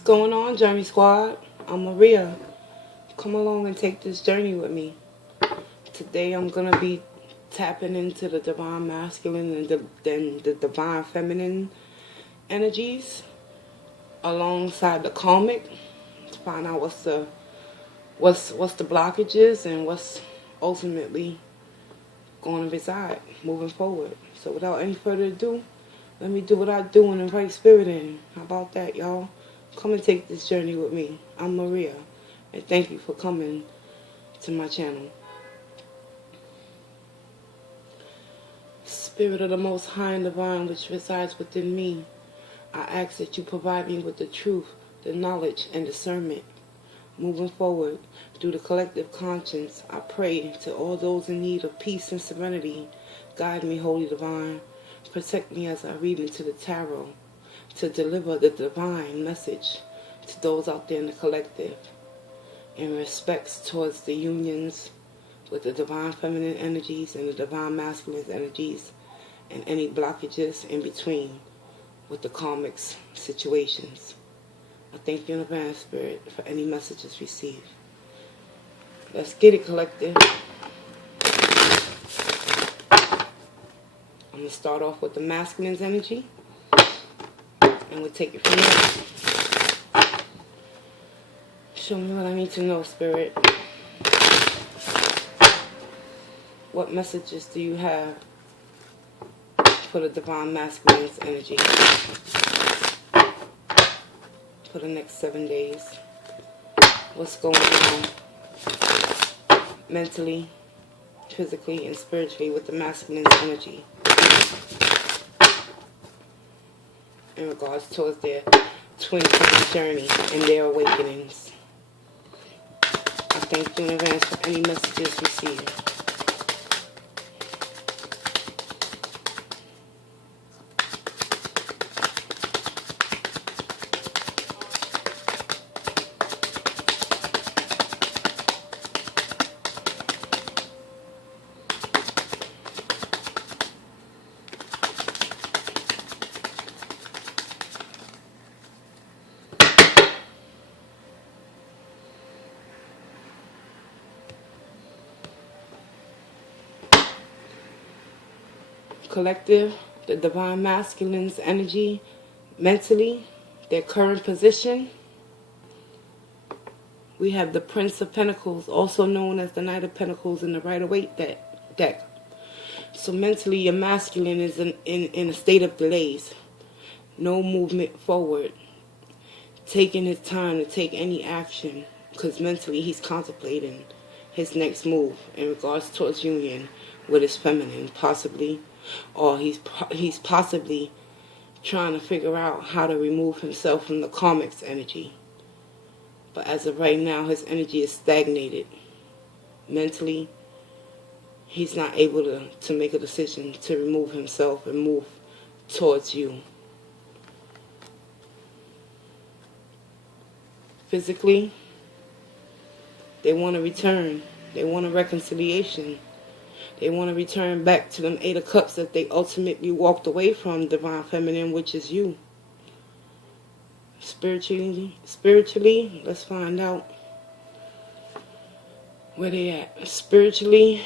What's going on, Journey Squad? I'm Maria. Come along and take this journey with me. Today I'm going to be tapping into the divine masculine and the divine feminine energies alongside the karmic to find out what's the blockages and what's ultimately going to reside moving forward. So without any further ado, let me do what I do and invite spirit in. How about that, y'all? Come and take this journey with me. I'm Maria, and thank you for coming to my channel. Spirit of the Most High and Divine which resides within me, I ask that you provide me with the truth, the knowledge, and discernment. Moving forward, through the collective conscience, I pray to all those in need of peace and serenity. Guide me, Holy Divine. Protect me as I read into the tarot, to deliver the divine message to those out there in the collective, in respects towards the unions with the divine feminine energies and the divine masculine energies, and any blockages in between with the karmics situations. I thank you in advance, Spirit, for any messages received. Let's get it, collective. I'm going to start off with the masculine's energy, and we'll take it from there. Show me what I need to know, Spirit. What messages do you have for the divine masculine's energy for the next 7 days? What's going on mentally, physically, and spiritually with the masculine's energy in regards towards their twin flame journey and their awakenings? I thank you in advance for any messages received. Collective, the divine masculine's energy, mentally, their current position. We have the Prince of Pentacles, also known as the Knight of Pentacles, in the Rider-Waite deck. So mentally, your masculine is in a state of delays. No movement forward. Taking his time to take any action, because mentally he's contemplating his next move in regards towards union with his feminine, possibly. Or he's possibly trying to figure out how to remove himself from the karmics energy. But as of right now, his energy is stagnated. Mentally, he's not able to make a decision to remove himself and move towards you. Physically, they want to return. They want a reconciliation. They want to return back to them 8 of Cups that they ultimately walked away from, divine feminine, which is you. Spiritually, let's find out where they at. Spiritually,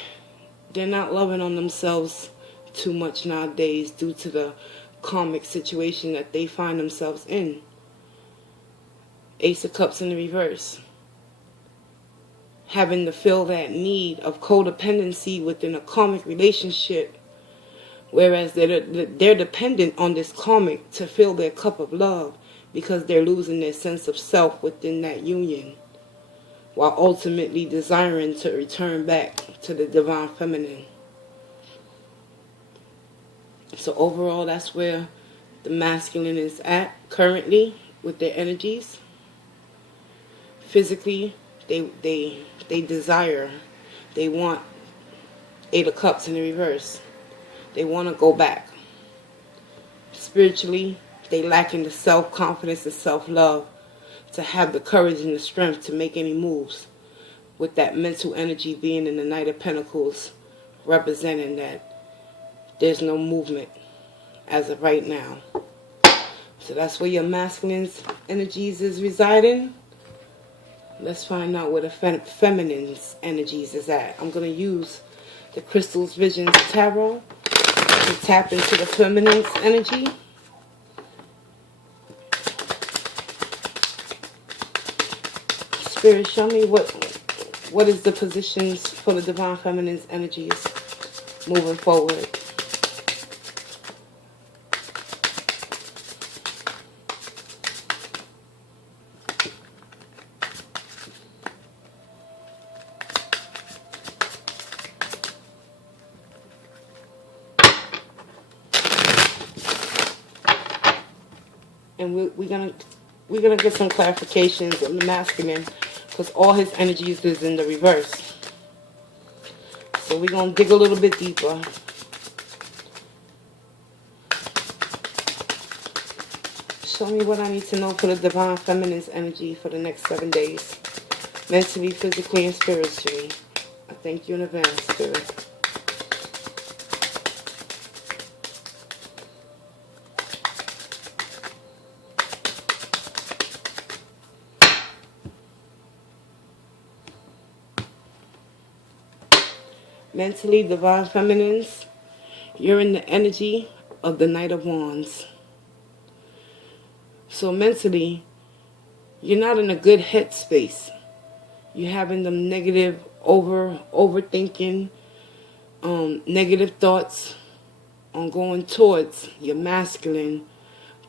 they're not loving on themselves too much nowadays due to the karmic situation that they find themselves in. Ace of Cups in the reverse. Having to feel that need of codependency within a karmic relationship, whereas they're dependent on this karmic to fill their cup of love because they're losing their sense of self within that union, while ultimately desiring to return back to the divine feminine. So overall, that's where the masculine is at currently with their energies. Physically, they desire, they want 8 of Cups in the reverse. They want to go back. Spiritually, they lack in the self-confidence and self-love to have the courage and the strength to make any moves, with that mental energy being in the Knight of Pentacles, representing that there's no movement as of right now. So that's where your masculine's energies is residing. Let's find out where the feminine's energies is at. I'm going to use the Crystals Visions Tarot to tap into the feminine's energy. Spirit, show me what is the positions for the Divine Feminine's energies moving forward. And we're gonna get some clarifications on the masculine, because all his energies is in the reverse. So we're gonna dig a little bit deeper. Show me what I need to know for the Divine Feminine's energy for the next 7 days. Mentally, physically, and spiritually. I thank you in advance, Spirit. Mentally, Divine Feminines, you're in the energy of the Knight of Wands. So mentally, you're not in a good headspace. You're having them negative, overthinking, negative thoughts on going towards your masculine,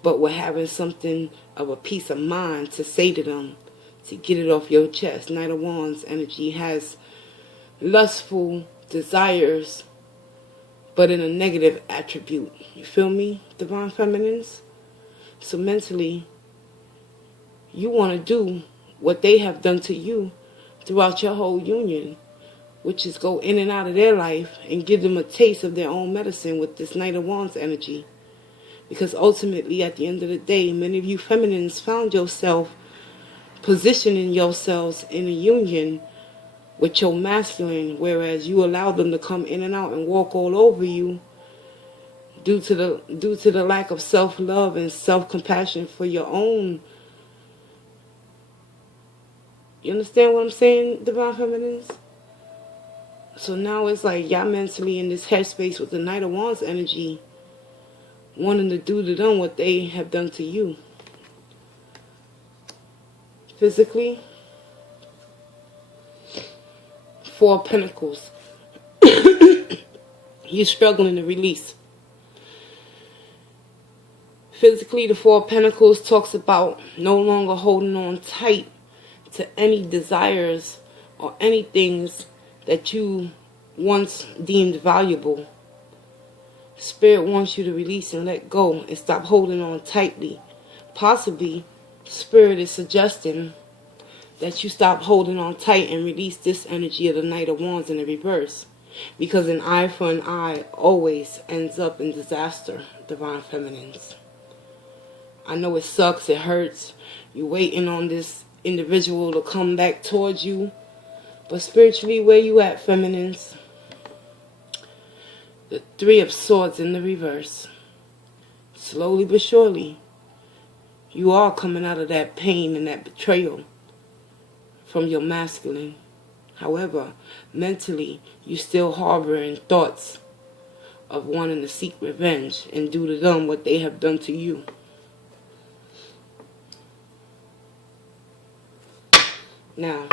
but we're having something of a peace of mind to say to them, to get it off your chest. Knight of Wands energy has lustful desires, but in a negative attribute. You feel me, Divine Feminines? So mentally, you want to do what they have done to you throughout your whole union, which is go in and out of their life and give them a taste of their own medicine with this Knight of Wands energy. Because ultimately, at the end of the day, many of you feminines found yourself positioning yourselves in a union with your masculine, whereas you allowed them to come in and out and walk all over you due to the lack of self-love and self-compassion for your own. You understand what I'm saying, Divine Feminines? So now it's like y'all mentally in this headspace with the Knight of Wands energy, wanting to do to them what they have done to you. Physically, Four of Pentacles. You're struggling to release. Physically, the Four of Pentacles talks about no longer holding on tight to any desires or any things that you once deemed valuable. Spirit wants you to release and let go and stop holding on tightly. Possibly, Spirit is suggesting that you stop holding on tight and release this energy of the Knight of Wands in the reverse. Because an eye for an eye always ends up in disaster, Divine Feminines. I know it sucks, it hurts. You're waiting on this individual to come back towards you. But spiritually, where you at, Feminines? The Three of Swords in the reverse. Slowly but surely, you are coming out of that pain and that betrayal from your masculine. However, mentally, you still harboring thoughts of wanting to seek revenge and do to them what they have done to you. Now,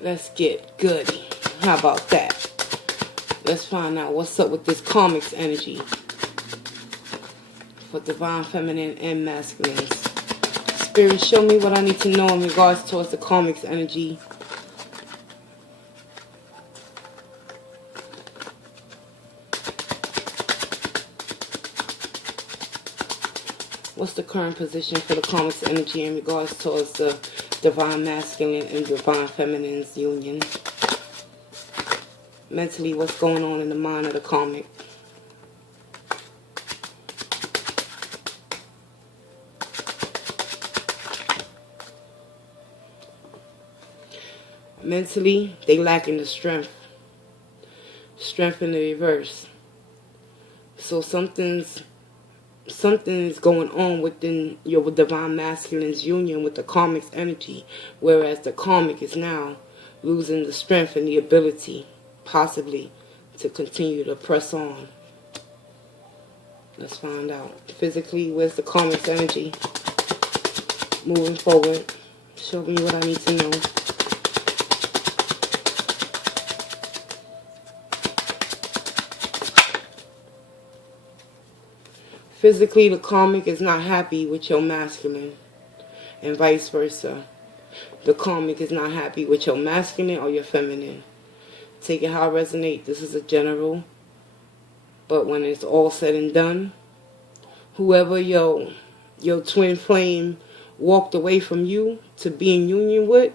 let's get goody. How about that? Let's find out what's up with this Karmics energy for Divine Feminine and Masculines. Spirit, show me what I need to know in regards towards the Karmics energy. What's the current position for the Karmics energy in regards towards the Divine Masculine and Divine Feminine's union? Mentally, what's going on in the mind of the Karmic? Mentally, they lacking the strength. Strength in the reverse. So something's going on within your divine masculine's union with the karmic's energy, whereas the karmic is now losing the strength and the ability, possibly, to continue to press on. Let's find out. Physically, where's the karmic's energy? Moving forward. Show me what I need to know. Physically, the karmic is not happy with your masculine, and vice versa. The karmic is not happy with your masculine or your feminine. Take it how it resonates. This is a general. But when it's all said and done, whoever your twin flame walked away from you to be in union with,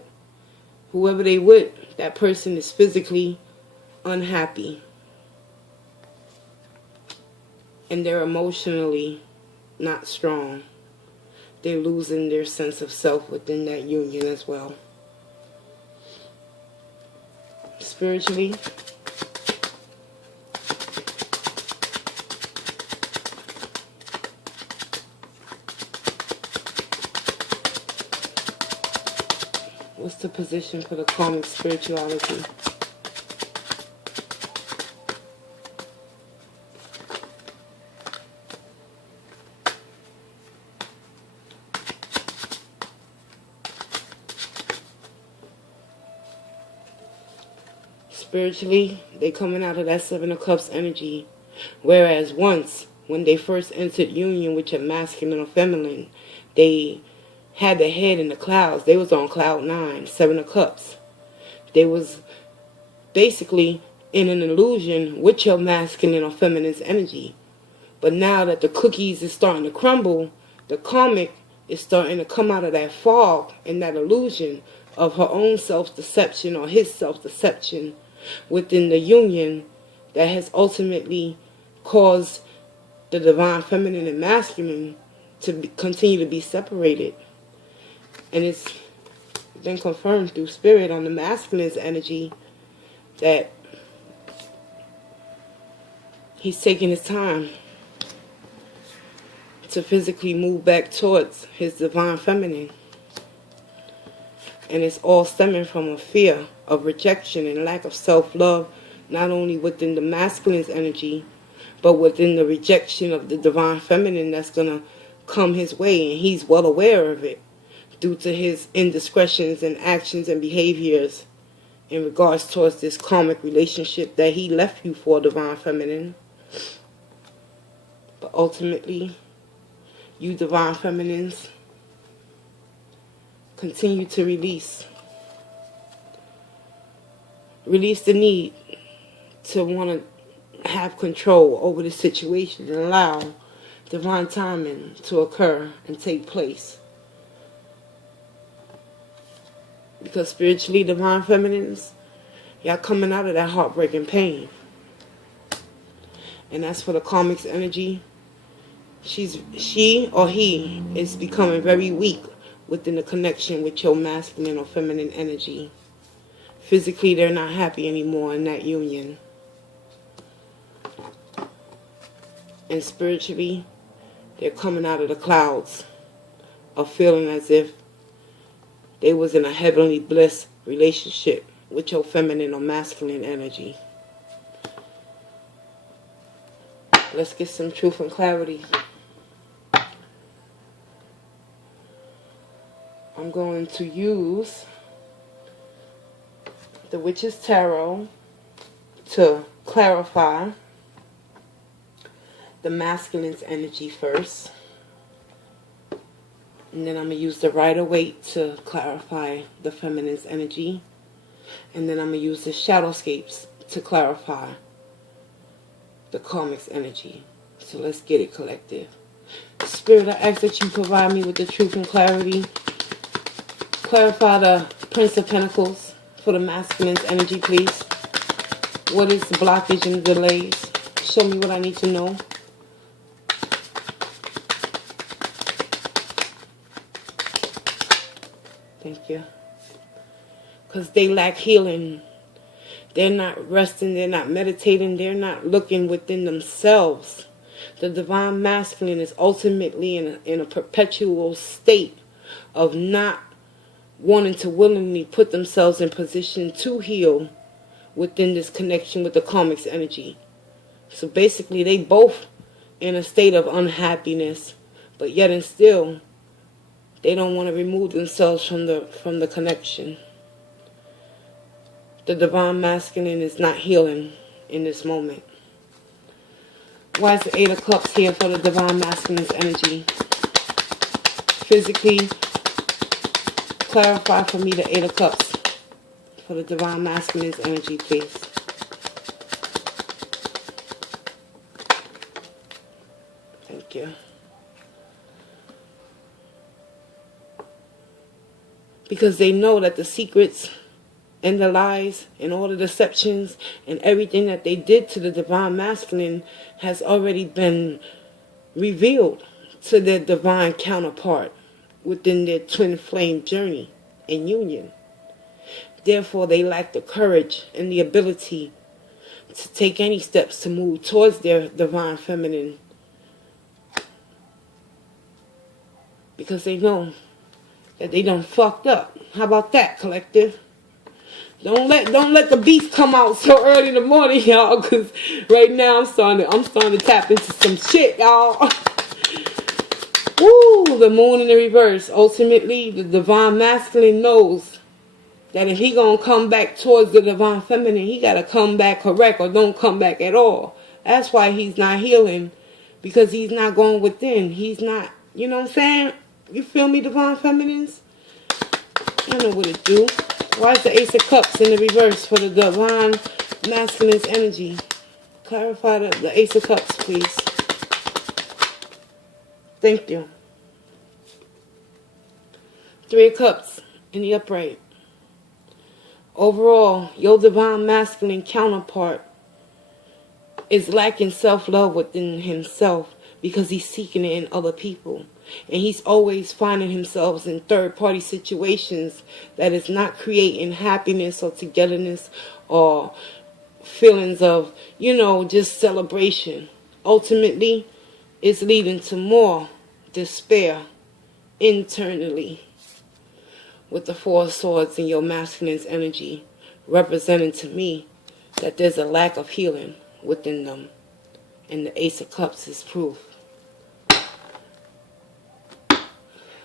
whoever they with, that person is physically unhappy. And they're emotionally not strong. They're losing their sense of self within that union as well. Spiritually, what's the position for the karmic spirituality? Spiritually, they coming out of that Seven of Cups energy. Whereas once, when they first entered union with your masculine or feminine, they had their head in the clouds. They was on cloud 9, Seven of Cups. They was basically in an illusion with your masculine or feminine's energy. But now that the cookies is starting to crumble, the karmic is starting to come out of that fog and that illusion of her own self-deception or his self-deception within the union that has ultimately caused the divine feminine and masculine to continue to be separated. And it's been confirmed through spirit on the masculine's energy that he's taking his time to physically move back towards his divine feminine. And it's all stemming from a fear of rejection and lack of self-love, not only within the masculine's energy, but within the rejection of the divine feminine that's going to come his way. And he's well aware of it due to his indiscretions and actions and behaviors in regards towards this karmic relationship that he left you for, divine feminine. But ultimately, you divine feminines continue to release the need to want to have control over the situation and allow divine timing to occur and take place. Because spiritually, divine feminines, y'all coming out of that heartbreaking pain. And that's for the karmic's energy. She or he is becoming very weak within the connection with your masculine or feminine energy. Physically, they're not happy anymore in that union. And spiritually, they're coming out of the clouds of feeling as if they was in a heavenly bliss relationship with your feminine or masculine energy. Let's get some truth and clarity. I'm going to use the Witch's Tarot to clarify the masculine's energy first. And then I'm going to use the Rider-Waite to clarify the feminine's energy. And then I'm going to use the Shadowscapes to clarify the karmic's energy. So let's get it, collective. Spirit, I ask that you provide me with the truth and clarity. Clarify the Prince of Pentacles for the masculine's energy, please. What is the blockage and the delays? Show me what I need to know. Thank you. Because they lack healing. They're not resting. They're not meditating. They're not looking within themselves The divine masculine is ultimately in a perpetual state of not wanting to willingly put themselves in position to heal within this connection with the karmics energy. So basically they both in a state of unhappiness, but yet and still they don't want to remove themselves from the connection. The divine masculine is not healing in this moment. Why is the Eight of Cups here for the divine masculine's energy? Physically, clarify for me the Eight of Cups for the divine masculine's energy, please. Thank you. Because they know that the secrets and the lies and all the deceptions and everything that they did to the divine masculine has already been revealed to their divine counterpart within their twin flame journey and union. Therefore, they lack the courage and the ability to take any steps to move towards their divine feminine, because they know that they done fucked up. How about that, collective? Don't let the beast come out so early in the morning, y'all, because right now I'm starting to tap into some shit, y'all. Woo, the moon in the reverse. Ultimately, the divine masculine knows that if he gonna come back towards the divine feminine, he gotta come back correct or don't come back at all. That's why he's not healing, because he's not going within. He's not, you know what I'm saying? You feel me, divine feminines? I know what it do. Why is the Ace of Cups in the reverse for the divine masculine's energy? Clarify the Ace of Cups, please. Thank you. Three of Cups in the upright. Overall, your divine masculine counterpart is lacking self-love within himself because he's seeking it in other people. And he's always finding himself in third-party situations that is not creating happiness or togetherness or feelings of, you know, just celebration. Ultimately, it's leading to more despair internally with the Four of Swords in your masculine's energy, representing to me that there's a lack of healing within them. And the Ace of Cups is proof.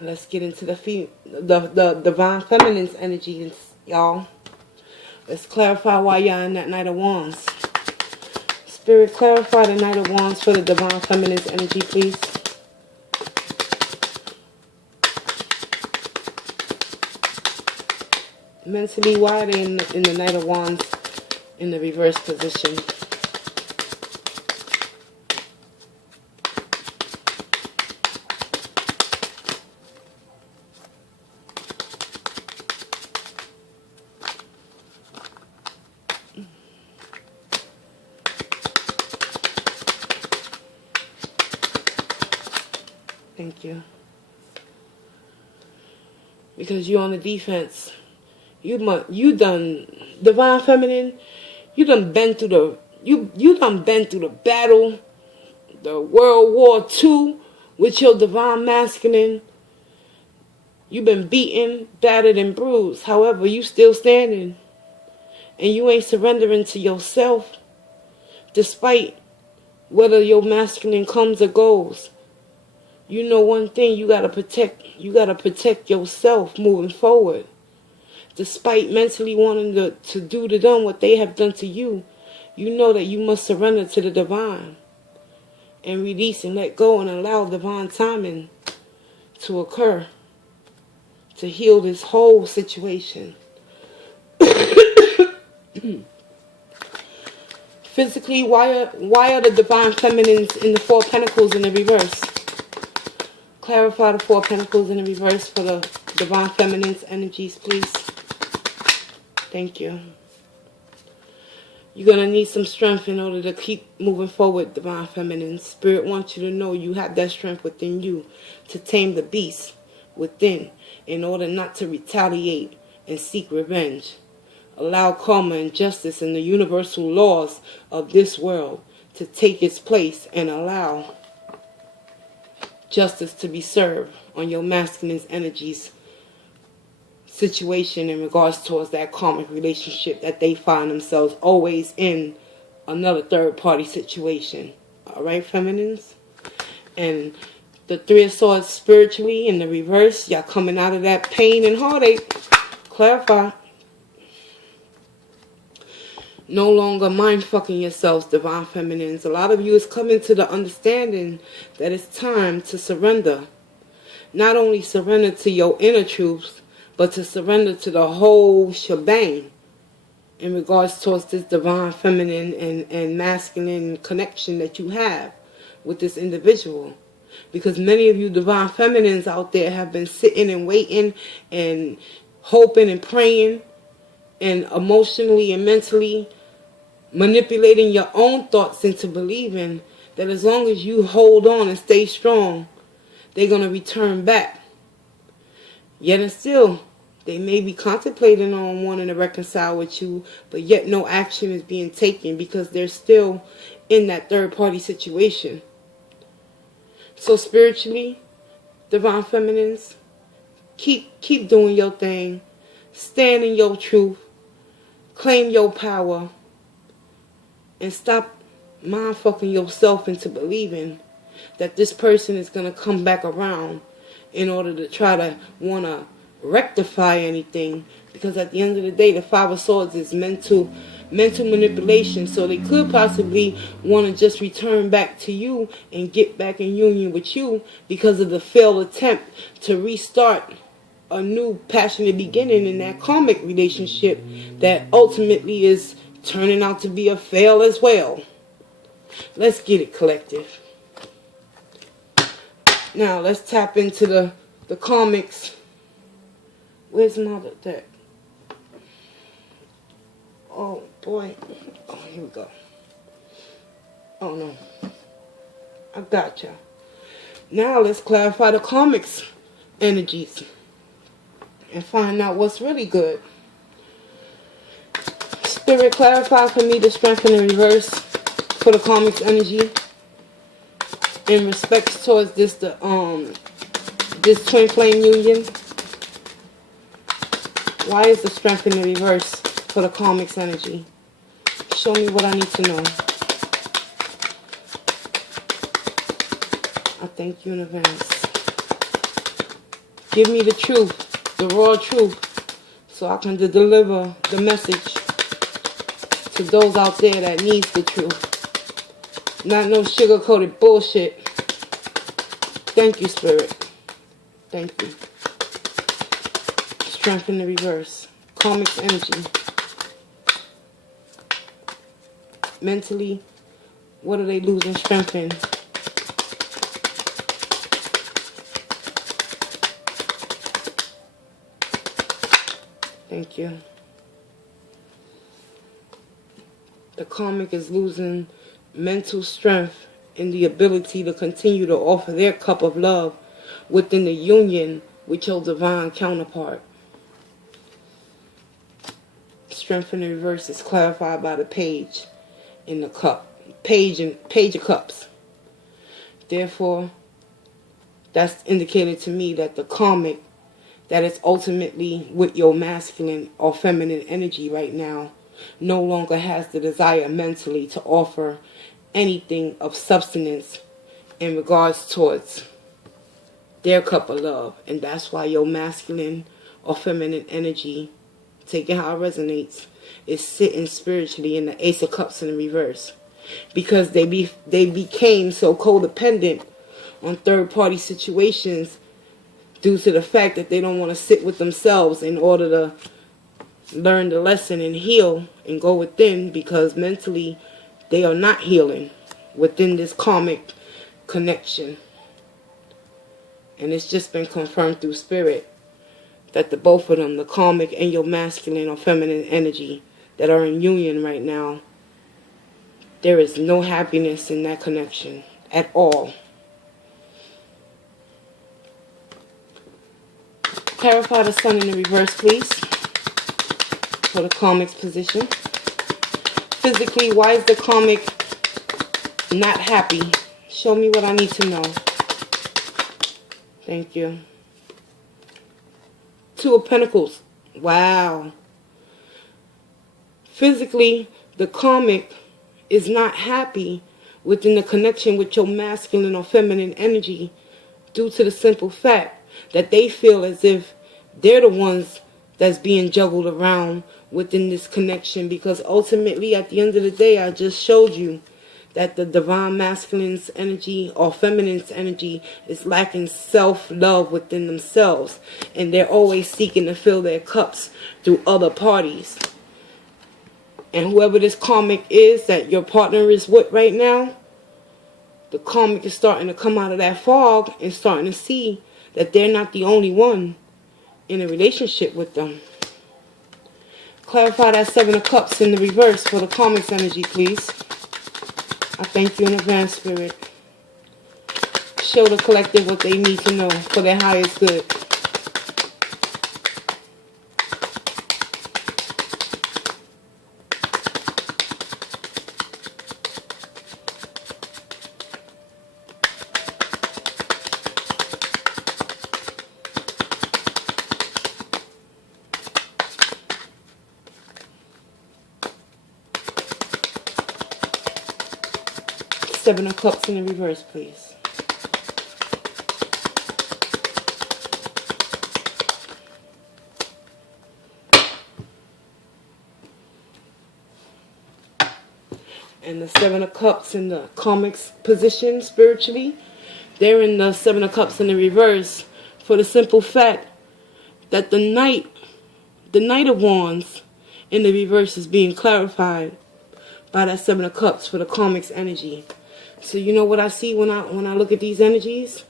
Let's get into the divine feminine's energy, y'all. Let's clarify why y'all in that Knight of Wands. Spirit, clarify the Knight of Wands for the divine feminine's energy, please. Mentally, why are they in the Knight of Wands in the reverse position? Thank you. Because you're on the defense. You done, divine feminine, you done been through the battle, the World War II with your divine masculine. You've been beaten, battered, and bruised. However, you still standing. And you ain't surrendering to yourself, despite whether your masculine comes or goes. You know one thing, you gotta protect yourself moving forward. Despite mentally wanting to do to them what they have done to you, you know that you must surrender to the divine and release and let go and allow divine timing to occur to heal this whole situation. Physically, why are the divine feminines in the Four of Pentacles in the reverse? Clarify the Four of Pentacles in the reverse for the divine feminine's energies, please. Thank you. You're going to need some strength in order to keep moving forward, divine feminine. Spirit wants you to know you have that strength within you to tame the beast within in order not to retaliate and seek revenge. Allow karma and justice and the universal laws of this world to take its place and allow justice to be served on your masculine's energies situation in regards towards that karmic relationship that they find themselves always in another third party situation. Alright, feminines? And the Three of Swords spiritually in the reverse, y'all coming out of that pain and heartache. Clarify. No longer mind fucking yourselves, divine feminines. A lot of you is coming to the understanding that it's time to surrender. Not only surrender to your inner truths, but to surrender to the whole shebang in regards towards this divine feminine and masculine connection that you have with this individual. Because many of you divine feminines out there have been sitting and waiting and hoping and praying and emotionally and mentally manipulating your own thoughts into believing that as long as you hold on and stay strong, they're going to return back. Yet and still, they may be contemplating on wanting to reconcile with you, but yet no action is being taken because they're still in that third party situation. So spiritually, divine feminines, keep doing your thing. Stand in your truth. Claim your power. And stop mind fucking yourself into believing that this person is going to come back around in order to try to want to rectify anything. Because at the end of the day, the Five of Swords is mental manipulation. So they could possibly want to just return back to you and get back in union with you because of the failed attempt to restart a new passionate beginning in that karmic relationship that ultimately is turning out to be a fail as well. Let's get it, collective. Now let's tap into the Karmics. Where's my other deck? Oh boy. Oh, here we go. Oh no. I gotcha. Now let's clarify the Karmics energies and find out what's really good. Spirit, clarify for me the strength in the reverse for the Karmics energy in respect towards this this twin flame union. Why is the strength in the reverse for the Karmics energy? Show me what I need to know. I thank you in advance. Give me the truth, the raw truth, so I can deliver the message to those out there that needs the truth. Not no sugar-coated bullshit. Thank you, Spirit. Thank you. Strength in the reverse. Karmic energy. Mentally, what are they losing strength in? Thank you. The karmic is losing mental strength in the ability to continue to offer their cup of love within the union with your divine counterpart. Strength in the reverse is clarified by the page in the cup. Page of cups. Therefore, that's indicated to me that the karmic that is ultimately with your masculine or feminine energy right now no longer has the desire mentally to offer anything of substance in regards towards their cup of love. And that's why your masculine or feminine energy, taking how it resonates, is sitting spiritually in the Ace of Cups in the reverse. Because they became so codependent on third-party situations due to the fact that they don't want to sit with themselves in order to learn the lesson and heal and go within, because mentally they are not healing within this karmic connection. And it's just been confirmed through spirit that the both of them, the karmic and your masculine or feminine energy that are in union right now, there is no happiness in that connection at all. Clarify the sun in the reverse, please, for the karmic's position. Physically, why is the karmic not happy? Show me what I need to know. Thank you. Two of Pentacles. Wow. Physically, the karmic is not happy within the connection with your masculine or feminine energy due to the simple fact that they feel as if they're the ones that's being juggled around within this connection, because ultimately at the end of the day I just showed you that the divine masculine's energy or feminine's energy is lacking self-love within themselves, and they're always seeking to fill their cups through other parties. And whoever this karmic is that your partner is with right now, the karmic is starting to come out of that fog and starting to see that they're not the only one in a relationship with them. Clarify that Seven of Cups in the reverse for the karmic's energy, please. I thank you in advance, Spirit. Show the collective what they need to know for their highest good. Seven of Cups in the reverse, please. And the Seven of Cups in the karmic's position spiritually, they're in the Seven of Cups in the reverse for the simple fact that the Knight of Wands in the reverse is being clarified by that Seven of Cups for the karmic's energy. So you know what I see when I look at these energies?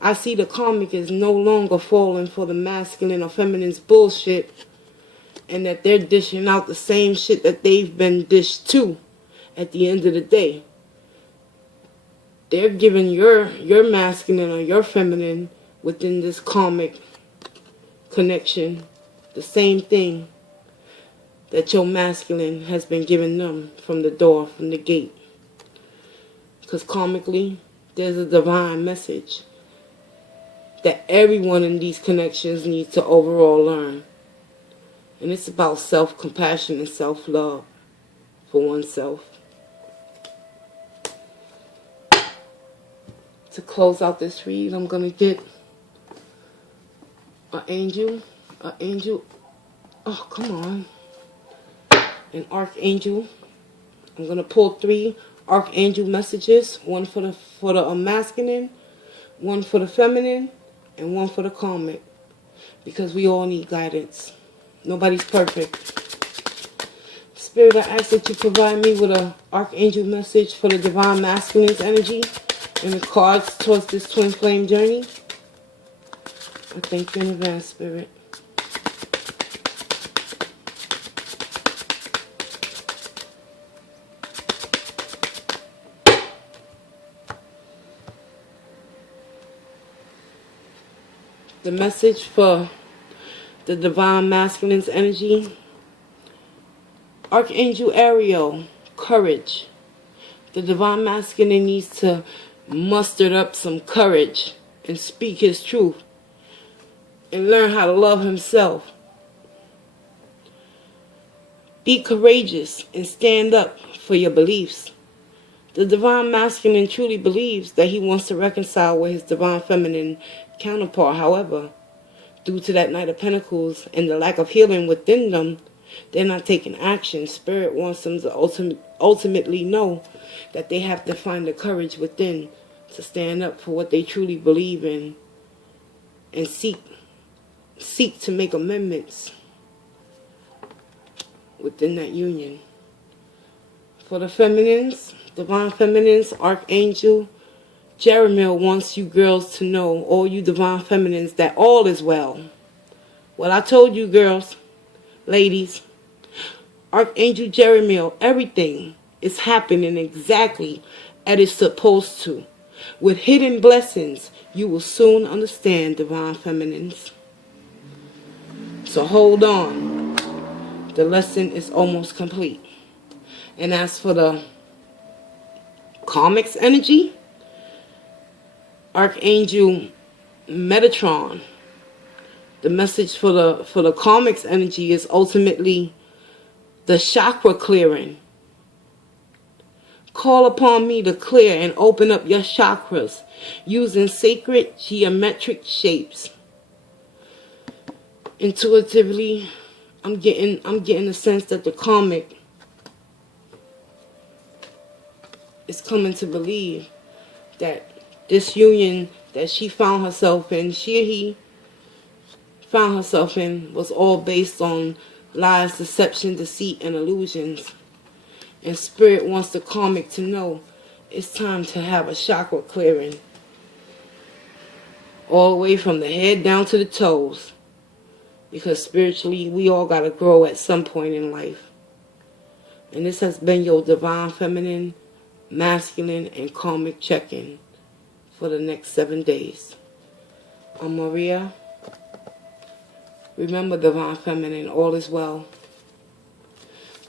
I see the karmic is no longer falling for the masculine or feminine's bullshit, and that they're dishing out the same shit that they've been dished to at the end of the day. They're giving your masculine or your feminine within this karmic connection the same thing that your masculine has been giving them from the door, from the gate. Because karmically, there's a divine message that everyone in these connections needs to overall learn. And it's about self-compassion and self-love for oneself. To close out this read, I'm going to get an angel. Oh, come on. An archangel. I'm going to pull 3 archangel messages, one for the masculine, one for the feminine, and one for the karmic, because we all need guidance. Nobody's perfect. Spirit, I ask that you provide me with an archangel message for the divine masculine's energy and the cards towards this twin flame journey. I thank you in advance, Spirit. The message for the divine masculine's energy. Archangel Ariel, courage. The divine masculine needs to muster up some courage and speak his truth and learn how to love himself. Be courageous and stand up for your beliefs. The divine masculine truly believes that he wants to reconcile with his divine feminine counterpart. However, due to that Knight of Pentacles and the lack of healing within them, they're not taking action. Spirit wants them to ultimately know that they have to find the courage within to stand up for what they truly believe in and seek to make amendments within that union. For the feminines, divine feminines, Archangel Jeremiah wants you girls to know, all you divine feminines, that all is well. Well, I told you girls, ladies, Archangel Jeremiah, everything is happening exactly as it's supposed to. With hidden blessings, you will soon understand, divine feminines. So hold on. The lesson is almost complete. And as for the karmic's energy, Archangel Metatron. The message for the Karmics energy is ultimately the chakra clearing. Call upon me to clear and open up your chakras using sacred geometric shapes. Intuitively, I'm getting the sense that the karmic is coming to believe that this union that she found herself in, he found herself in, was all based on lies, deception, deceit, and illusions. And Spirit wants the karmic to know it's time to have a chakra clearing. All the way from the head down to the toes. Because spiritually, we all got to grow at some point in life. And this has been your Divine Feminine, Masculine, and Karmic check-in for the next 7 days. I'm Maria. Remember, Divine Feminine, all is well.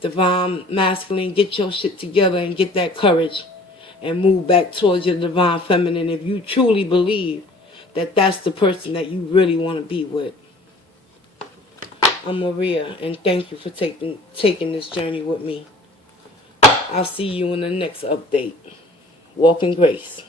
Divine Masculine, get your shit together and get that courage and move back towards your Divine Feminine if you truly believe that that's the person that you really want to be with. I'm Maria, and thank you for taking this journey with me. I'll see you in the next update. Walk in grace.